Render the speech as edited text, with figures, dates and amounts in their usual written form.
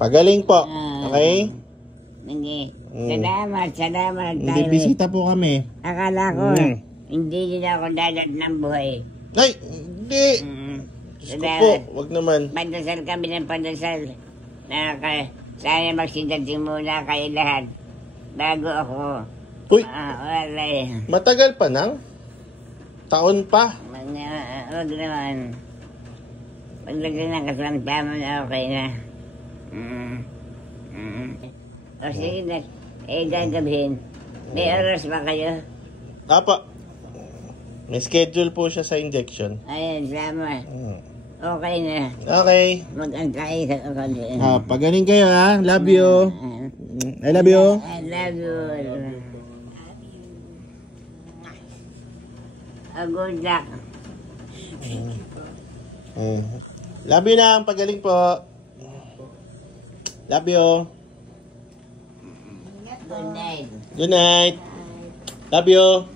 Pagaling po. Okay? Hindi. Salamat. Hindi, bisita po kami. Akala ko, hindi din ako dadat ng buhay. Ay, hindi. Diyos ko po, wag naman. Pandasal kami ng pandasal. Sana magsidating muna kayo lahat. Bago ako. Uy, wala eh. matagal pa nang? Taon pa? Wag naman. Paglagyan ng kasamtama na okay na. O sige na, gagabihin. May oras ba kayo? Apa. May schedule po siya sa injection. Ayun, sama. Okay na. Okay. Mag-antay ka ako. Pagaling kayo ha. Love you. I love you. I love you. Good luck. Love you na. Pagaling po. Love you. Good night. Good night. Love you.